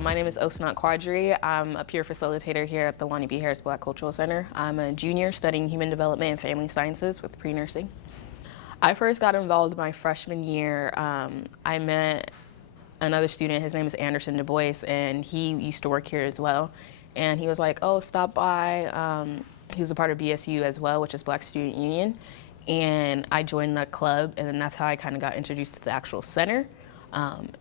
My name is Osnat Quadri. I'm a peer facilitator here at the Lonnie B. Harris Black Cultural Center. I'm a junior studying human development and family sciences with pre-nursing. I first got involved my freshman year. I met another student, his name is Anderson Du Bois, and he used to work here as well. And he was like, oh, stop by. He was a part of BSU as well, which is Black Student Union. And I joined the club, and then that's how I kind of got introduced to the actual center.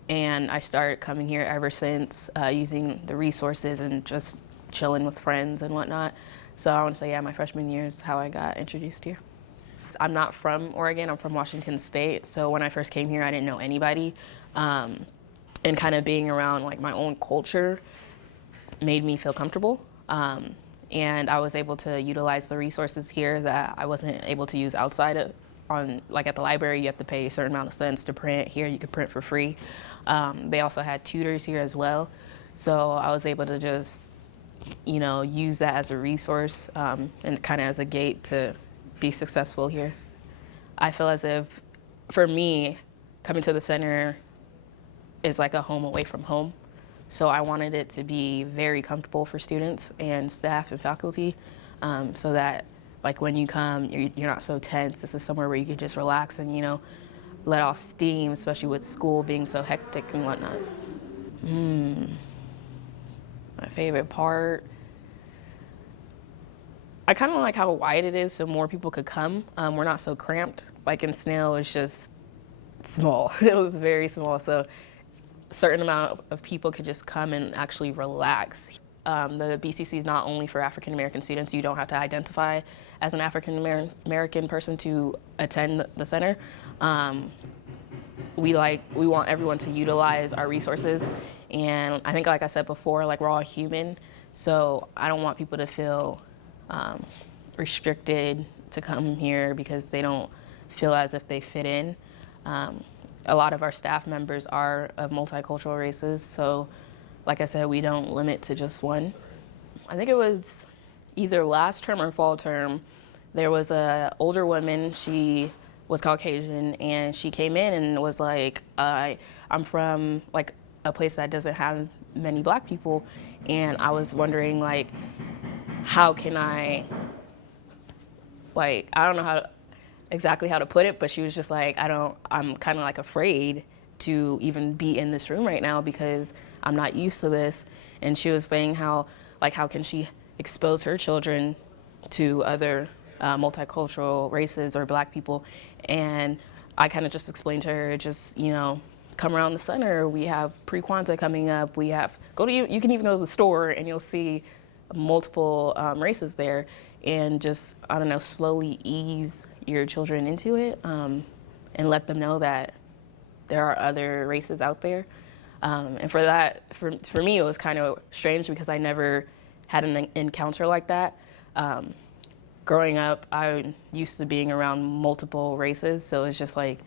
And I started coming here ever since, using the resources and just chilling with friends and whatnot. So I want to say, yeah, my freshman year is how I got introduced here. I'm not from Oregon, I'm from Washington State. So when I first came here, I didn't know anybody. And kind of being around like my own culture made me feel comfortable. And I was able to utilize the resources here that I wasn't able to use outside of, like at the library, you have to pay a certain amount of cents to print. Here you could print for free. They also had tutors here as well. So I was able to just, use that as a resource and kind of as a gate to be successful here. I feel as if, for me, coming to the center is like a home away from home. So I wanted it to be very comfortable for students and staff and faculty, so that like when you come, you're not so tense. This is somewhere where you can just relax and, let off steam, especially with school being so hectic and whatnot. My favorite part, I kind of like how wide it is so more people could come. We're not so cramped. Like in Snell, it's just small. It was very small. So a certain amount of people could just come and actually relax. The BCC is not only for African American students. You don't have to identify as an African American person to attend the center. We want everyone to utilize our resources. And I think, like I said before, like we're all human. So I don't want people to feel restricted to come here because they don't feel as if they fit in. A lot of our staff members are of multicultural races, so like I said, we don't limit to just one. I think it was either last term or fall term, there was an older woman, she was Caucasian, and she came in and was like, I'm from like a place that doesn't have many Black people, and I was wondering like, how can I don't know exactly how to put it, but she was just like, I'm kind of like afraid to even be in this room right now because I'm not used to this. And she was saying how can she expose her children to other multicultural races or Black people. And I kind of just explained to her, come around the center. We have pre-Kwanzaa coming up. You can even go to the store and you'll see multiple races there, and just, slowly ease your children into it, and let them know that there are other races out there. And for that, for me, it was kind of strange because I never had an encounter like that. Growing up, I'm used to being around multiple races, so it's just like,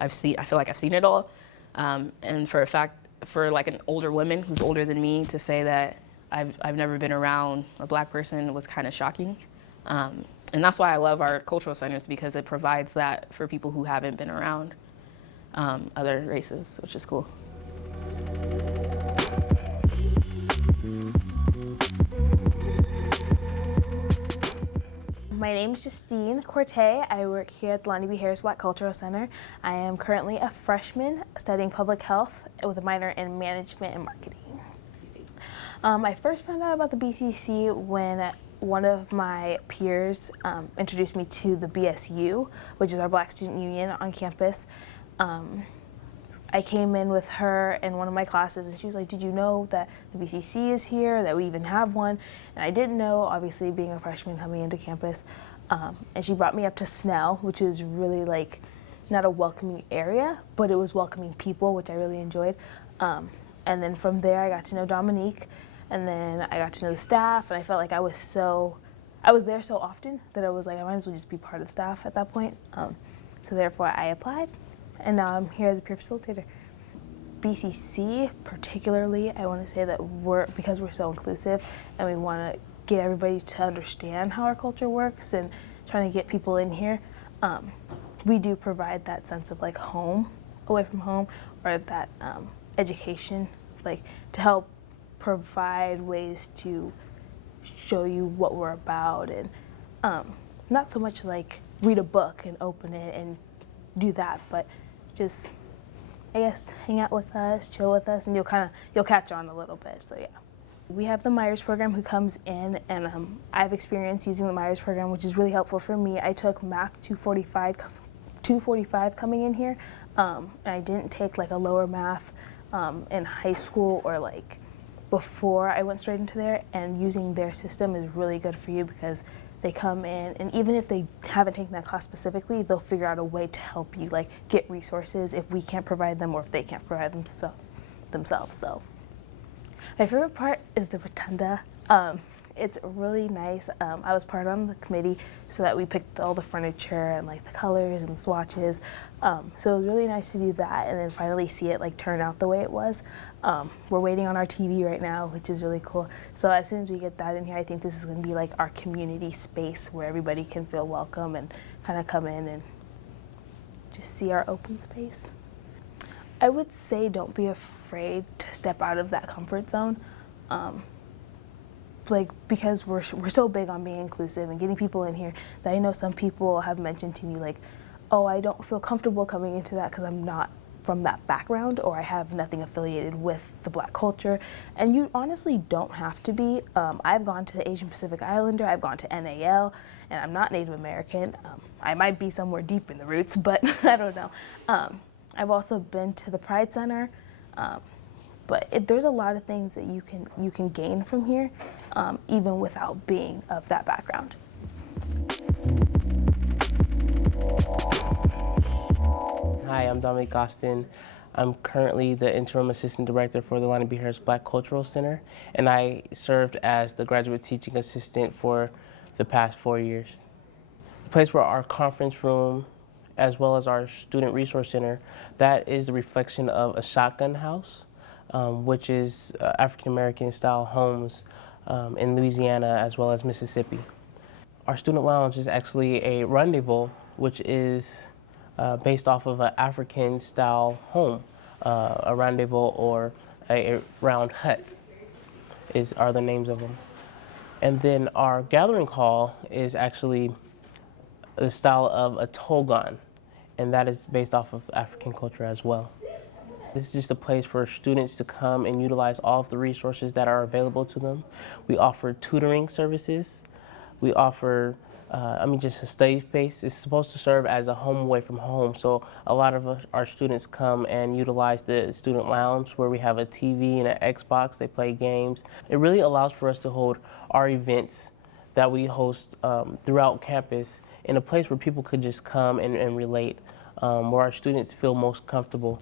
I feel like I've seen it all. And for a fact, for like an older woman who's older than me to say that I've never been around a Black person was kind of shocking. And that's why I love our cultural centers, because it provides that for people who haven't been around other races, which is cool. My name is Justine Corte. I work here at the Lonnie B. Harris Black Cultural Center. I am currently a freshman studying public health with a minor in management and marketing. I first found out about the BCC when one of my peers introduced me to the BSU, which is our Black Student Union on campus. I came in with her in one of my classes and she was like, did you know that the BCC is here, that we even have one? And I didn't know, obviously being a freshman coming into campus. And she brought me up to Snell, which was really like, not a welcoming area, but it was welcoming people, which I really enjoyed. And then from there I got to know Dominique, and then I got to know the staff, and I felt like I was there so often that I was like, I might as well just be part of the staff at that point. So therefore I applied, and now I'm here as a peer facilitator. BCC particularly, I want to say that because we're so inclusive and we want to get everybody to understand how our culture works and trying to get people in here, we do provide that sense of like home away from home, or that education, like to help provide ways to show you what we're about, and not so much like read a book and open it and do that, but just, I guess, hang out with us, chill with us, and you'll catch on a little bit. So yeah. We have the Myers program who comes in, and I've experienced using the Myers program, which is really helpful for me. I took Math 245 coming in here, and I didn't take like a lower math in high school or like before I went straight into there, and using their system is really good for you because they come in, and even if they haven't taken that class specifically, they'll figure out a way to help you like get resources if we can't provide them or if they can't provide them themselves. So my favorite part is the rotunda. It's really nice. I was part on the committee so that we picked all the furniture and like the colors and swatches. So it was really nice to do that and then finally see it like turn out the way it was. We're waiting on our TV right now, which is really cool. So as soon as we get that in here, I think this is going to be like our community space where everybody can feel welcome and kind of come in and just see our open space. I would say don't be afraid to step out of that comfort zone, because we're so big on being inclusive and getting people in here that I know some people have mentioned to me like, oh, I don't feel comfortable coming into that because I'm not from that background or I have nothing affiliated with the Black culture, and you honestly don't have to be. I've gone to the Asian Pacific Islander, I've gone to NAL, and I'm not Native American. I might be somewhere deep in the roots, but I don't know. I've also been to the Pride Center, but there's a lot of things that you can gain from here, even without being of that background. Hi, I'm Dominic Austin. I'm currently the Interim Assistant Director for the Lonnie B. Harris Black Cultural Center, and I served as the Graduate Teaching Assistant for the past 4 years. The place where our conference room, as well as our Student Resource Center, that is the reflection of a shotgun house, which is African-American style homes in Louisiana as well as Mississippi. Our student lounge is actually a rendezvous, which is based off of an African style home. A rendezvous or a round hut are the names of them. And then our gathering hall is actually the style of a togan, and that is based off of African culture as well. This is just a place for students to come and utilize all of the resources that are available to them. We offer tutoring services. We offer, just a study space. It's supposed to serve as a home away from home. So a lot of our students come and utilize the student lounge where we have a TV and an Xbox. They play games. It really allows for us to hold our events that we host throughout campus in a place where people could just come and relate, where our students feel most comfortable.